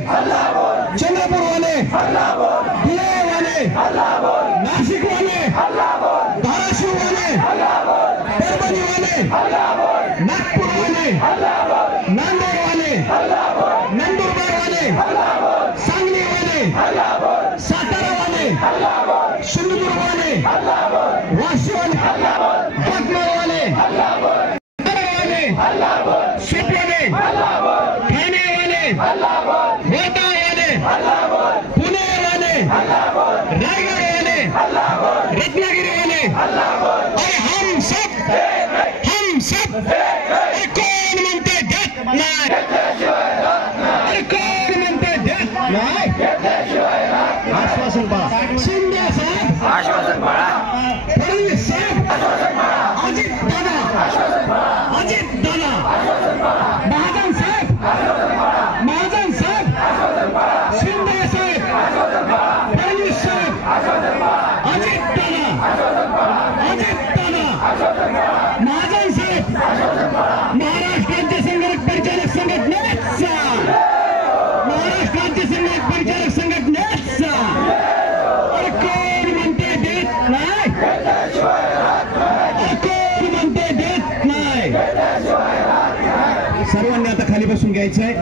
चंद्रपूर वाले, धुळे वाले, नाशिक वाले, धाराशिव वाले, परभणी वाले, नागपूर वाले, नांदेड वाले, नंदुरबार वाले, सांगली वाले, सातारा वाले, सिंधुदुर्ग वाले, वाशी वाले, यवतमाळ वाले, शिपले, ठाणे वाले, वर्धा वाले, पुणे वाले, रायगढ़ वाले, रत्नागिरी वाले, अरे हम सब अरे कोण म्हणते देत नाही, अरे कोण म्हणते देत नाही, आश्वासन बाळा, शिंदे साहेब आश्वासन बाळा, फडणवीस साहेब अजित दादा महाजन साहेब शिंदे साहेब फडणवीस साहेब अजित दादा महाजन साहेब महाराष्ट्र राज्य संघटक परिचालक संघटनेचा अरे कोण म्हणते देत नाही, सर्वांनी आता खाली बसून घ्यायचंय.